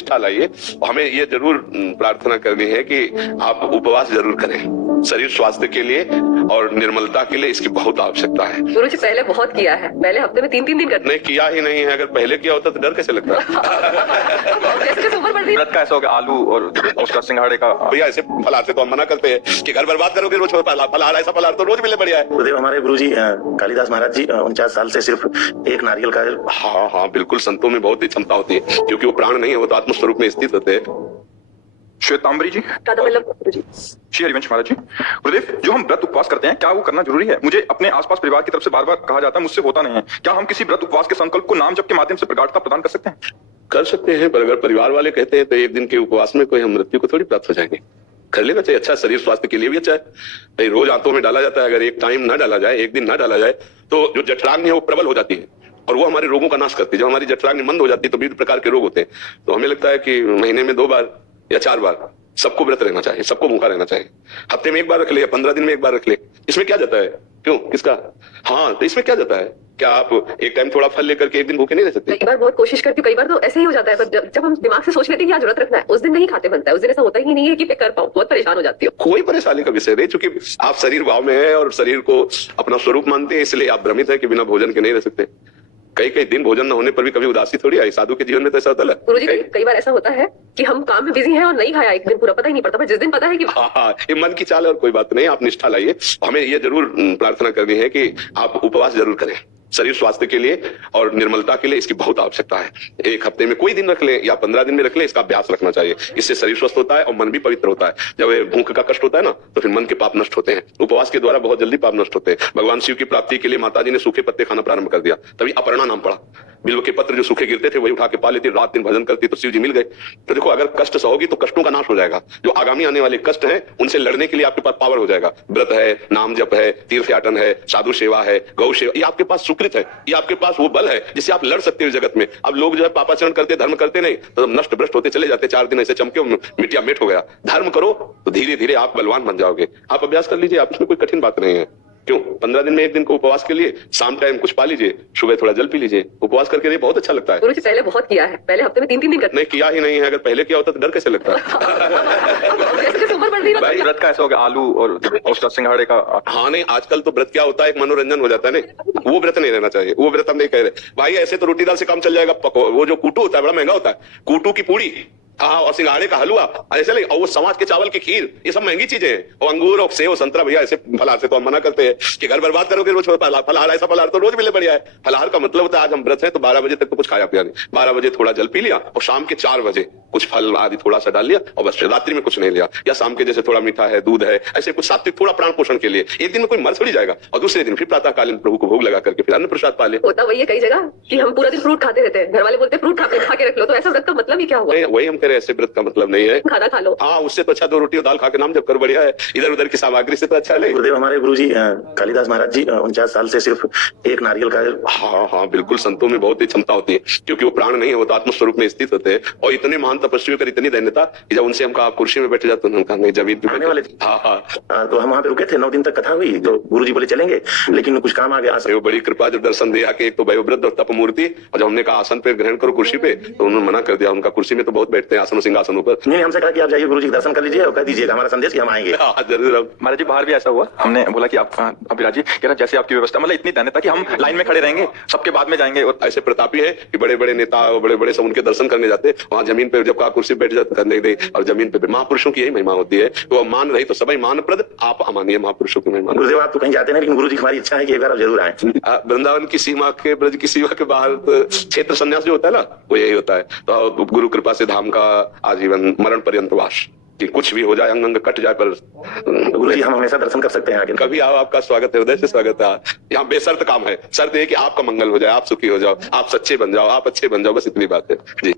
निष्ठा लाइए। हमें ये जरूर प्रार्थना करनी है कि आप उपवास जरूर करें, शरीर स्वास्थ्य के लिए और निर्मलता के लिए इसकी बहुत आवश्यकता है। गुरुजी पहले बहुत किया है, पहले हफ्ते में 3-3 दिन करते। नहीं किया ही नहीं है, अगर पहले किया होता तो डर कैसे लगता। जैसे जैसे उम्र बढ़ रही है। व्रत का ऐसा हो गया, आलू और उसका सिंघाड़े का। भैया ऐसे फलाहार से तो हम मना करते हैं कि घर बर्बाद करोगे रोज फलाहार, ऐसा फलाहार तो रोज मिले बढ़िया है। गुरुदेव हमारे गुरुजी कालिदास महाराज जी 49 साल से सिर्फ एक नारियल का। हाँ हाँ बिल्कुल, संतों में बहुत ही क्षमता होती है, क्योंकि वो प्राण नहीं है, वो तो आत्मस्वरूप में स्थित होते हैं। श्वेतांबरी जी, गुरुजी श्री हरिवंश महाराज जी, गुरुदेव जो हम व्रत उपवास करते हैं क्या वो करना जरूरी है? मुझे अपने आसपास परिवार की तरफ से बार बार कहा जाता है, मुझसे होता नहीं है। क्या हम किसी व्रत उपवास के संकल्प को नाम जप के माध्यम से प्रगाढ़ता प्रदान कर सकते हैं? कर सकते हैं, पर अगर परिवार वाले कहते हैं तो एक दिन के उपवास में कोई हम मृत्यु को थोड़ी प्राप्त हो जाएंगे। कर लेना चाहिए, अच्छा शरीर स्वास्थ्य के लिए भी अच्छा है। नहीं रोज आंतों में डाला जाता है, अगर एक टाइम ना डाला जाए, एक दिन ना डाला जाए तो जो जठराग्नि है वो प्रबल हो जाती है और वो हमारे रोगों का नाश करती है। जब हमारी जठराग्नि मंद हो जाती है तो विविध प्रकार के रोग होते हैं। तो हमें लगता है कि महीने में 2 बार या 4 बार सबको व्रत रहना चाहिए, सबको भूखा रहना चाहिए। हफ्ते में 1 बार रख ले या 15 दिन में 1 बार रख ले, इसमें क्या जाता है? क्यों, किसका? हाँ तो इसमें क्या जाता है? क्या आप एक टाइम थोड़ा फल लेकर के एक दिन भूखे नहीं रह सकते? कई बार बहुत कोशिश करती हूँ, कई बार तो ऐसे ही हो जाता है, पर जब हम दिमाग से सोच लेते हैं कि आज व्रत रखना है, उस दिन नहीं खाते बनता है, उस दिन ऐसा होता ही नहीं है कि मैं कर पाऊँ, बहुत परेशान हो जाती हूँ। कोई परेशानी का विषय नहीं, क्योंकि आप शरीर भाव में है और शरीर को अपना स्वरूप मानते हैं, इसलिए आप भ्रमित है कि बिना भोजन के नहीं रह सकते। कई दिन भोजन न होने पर भी कभी उदासी थोड़ी आई, साधु के जीवन में तो ऐसा होता है। गुरुजी कई बार ऐसा होता है कि हम काम में बिजी हैं और नहीं खाया एक दिन पूरा, पता ही नहीं पड़ता, पर जिस दिन पता है कि हाँ ये मन की चाल है और कोई बात नहीं, आप निष्ठा लाइए। हमें ये जरूर प्रार्थना करनी है कि आप उपवास जरूर करें, शरीर स्वास्थ्य के लिए और निर्मलता के लिए इसकी बहुत आवश्यकता है। एक हफ्ते में कोई दिन रख ले या 15 दिन में रख ले, इसका अभ्यास रखना चाहिए। इससे शरीर स्वस्थ होता है और मन भी पवित्र होता है। जब भूख का कष्ट होता है ना तो फिर मन के पाप नष्ट होते हैं। उपवास के द्वारा बहुत जल्दी पाप नष्ट होते हैं। भगवान शिव की प्राप्ति के लिए माता जी ने सूखे पत्ते खाना प्रारंभ कर दिया, तभी अपर्णा नाम पड़ा। बिल्व के पत्र जो सूखे गिरते थे वही उठा के पा लेती, रात दिन भजन करती तो शिव जी मिल गए। तो देखो अगर कष्ट सहोगी तो कष्टों का नाश हो जाएगा। जो आगामी आने वाले कष्ट हैं उनसे लड़ने के लिए आपके पास पावर हो जाएगा। व्रत है, नाम जप है, तीर्थयाटन है, साधु सेवा है, गौ सेवा, ये आपके पास सुकृत है, ये आपके पास वो बल है जिससे आप लड़ सकते हो जगत में। अब लोग जो है पापाचरण करते, धर्म करते नहीं, तो नष्ट भ्रष्ट होते चले जाते। 4 दिन ऐसे चमके मिटिया मेट हो गया। धर्म करो तो धीरे धीरे आप बलवान बन जाओगे। आप अभ्यास कर लीजिए, आप इसमें कोई कठिन बात नहीं है। क्यों, 15 दिन में 1 दिन को उपवास के लिए शाम टाइम कुछ पा लीजिए, सुबह थोड़ा जल पी लीजिए, उपवास करके लिए बहुत अच्छा लगता है। गुरुजी पहले बहुत किया है, पहले हफ्ते में 3-3 दिन करते। नहीं किया ही नहीं है, अगर पहले किया होता तो डर कैसे लगता। जैसे जैसे उम्र बढ़ रही है। भाई व्रत का ऐसा हो गया, आलू और उसका सिंघाड़े का। हाँ नहीं, आजकल तो व्रत क्या होता है, एक मनोरंजन हो जाता है। नहीं वो व्रत नहीं रहना चाहिए, वो व्रत हम नहीं कह रहे भाई। ऐसे तो रोटी दाल से काम चल जाएगा। वो जो कूटू होता है बड़ा महंगा होता है, कूटू की पूड़ी, हाँ, और सिंघाड़े का हलवा ऐसे नहीं, और वो समाज के चावल की खीर, ये सब महंगी चीजें हैं। और अंगूर और सेव संतरा, भैया ऐसे फलाहार से तो हम मना करते हैं कि घर बर्बाद करोगे रोज फलाहार, ऐसा फलाहार तो रोज मिले बढ़िया है। फलाहार का मतलब होता है आज हम व्रत है तो 12 बजे तक तो कुछ खाया पिया नहीं, 12 बजे थोड़ा जल पी लिया और शाम के 4 बजे कुछ फल आदि थोड़ा सा डाल लिया और बस रात्रि में कुछ नहीं लिया। या शाम के जैसे थोड़ा मीठा है, दूध है, ऐसे कुछ सात्विक थोड़ा प्राण पोषण के लिए। एक दिन में कोई मर थोड़ी जाएगा और दूसरे दिन फिर प्रातःकालीन प्रभु को भोग लगा करके फिर अन्न प्रसाद पा ले। होता वही है कई जगह कि हम पूरा दिन फ्रूट खाते रहते हैं, घर वाले बोलते हैं फ्रूट खा के रख लो, तो ऐसा व्रत का मतलब ही क्या हुआ? वही हम कह रहे हैं, ऐसे व्रत का मतलब नहीं है। खाना खा लो, हाँ उससे तो अच्छा 2 रोटी और दाल खा के नाम जब कर बढ़िया है। इधर उधर की सामग्री से तो अच्छा है। गुरुदेव हमारे गुरुजी कालिदास महाराज जी 49 साल से सिर्फ एक नारियल का। हाँ हाँ बिल्कुल, संतों में बहुत ही क्षमता होती है, क्योंकि वो प्राण नहीं है, वो तो आत्मस्वरूप में स्थित होते हैं। और इतने महान तपस्वियों कर इतनी दैन्यता कि जब उनसे हम कहा कुर्सी में बैठे जाते हैं, उन्होंने कहा जमीन पे वाले। हाँ तो हम वहाँ पे रुके थे, 9 दिन तक कथा हुई, तो गुरुजी बोले चलेंगे, लेकिन कुछ काम आ गया। वो बड़ी कृपा जब दर्शन दिया कि एक तो वयोवृद्ध और तप मूर्ति, और जब हमने कहा आसन पे ग्रहण करो कुर्सी पे, तो उन्होंने मना कर दिया। उनका कुर्सी में तो बहुत बैठते हैं, आसन सिंहासनों पर। नहीं हमसे कहा कि आप जाइए गुरुजी के दर्शन कर लीजिए और कह दीजिएगा हमारा संदेश कि हम आएंगे। जरूर। महाराज जी बाहर भी ऐसा हुआ, हमने बोला कि आप अभिराज जी कह रहा जैसे आपकी व्यवस्था, मतलब इतनी दैन्यता कि हम लाइन में खड़े रहेंगे, सबके बाद में जाएंगे। और ऐसे प्रतापी है कि बड़े बड़े नेता और बड़े बड़े सब उनके दर्शन करने जाते, वहाँ जमीन पे जब कहा कुर्सी बैठ जाते करने दे, और जमीन पे महापुरुषों की यही महिमा होती है। तो मान रही तो सभी मान प्रद, आप अमानिए महापुरुषों की महिमा। गुरुदेव आप तो कहीं जाते नहीं, लेकिन गुरुजी हमारी इच्छा है कि एक बार आप जरूर आए। वृंदावन की सीमा के, ब्रज की सीमा के बाहर क्षेत्र संन्यास जो होता है ना, वो यही होता है। तो गुरु कृपा से धाम का आजीवन मरण पर्यंत वास, कि कुछ भी हो जाए, अंग अंग कट जाए, पर गुरुजी हम हमेशा दर्शन कर सकते हैं आगे। कभी आओ, आपका स्वागत है, हृदय से स्वागत है। यहाँ बेशर्त काम है, शर्त है कि आपका मंगल हो जाए, आप सुखी हो जाओ, आप सच्चे बन जाओ, आप अच्छे बन जाओ, बस इतनी बात है जी।